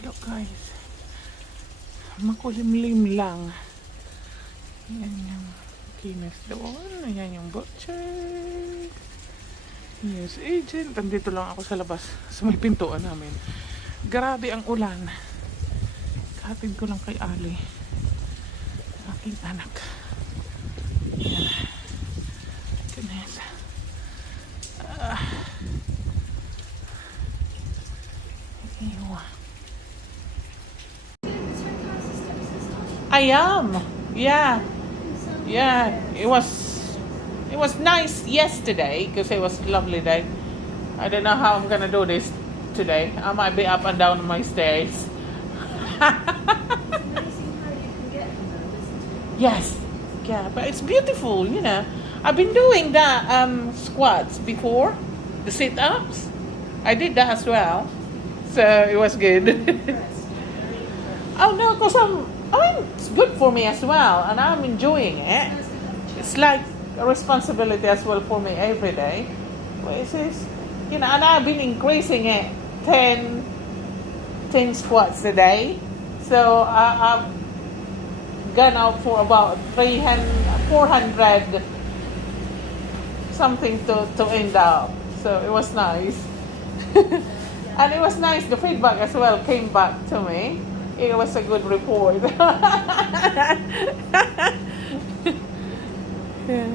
Look guys, makulimlim lang. Ayan yung kinis doon. Ayan yung butcher. Yes, agent. Andito lang ako sa labas, sa may pintuan namin. Grabe ang ulan. Katid ko lang kay Ali, aking anak. Ayan. Goodness. Ew. I am. Yeah. Yeah. It was nice yesterday because it was a lovely day. I don't know how I'm gonna do this today. I might be up and down my stairs. Yes. Yeah, but it's beautiful, you know. I've been doing that squats before, the sit-ups. I did that as well. So it was good. Oh no, because it's good for me as well, and I'm enjoying it. It's like a responsibility as well for me every day. Which is, you know, and I've been increasing it 10 squats a day. So I've gone out for about 400 something to end up. So it was nice. And it was nice, the feedback as well came back to me. It was a good report. Yeah.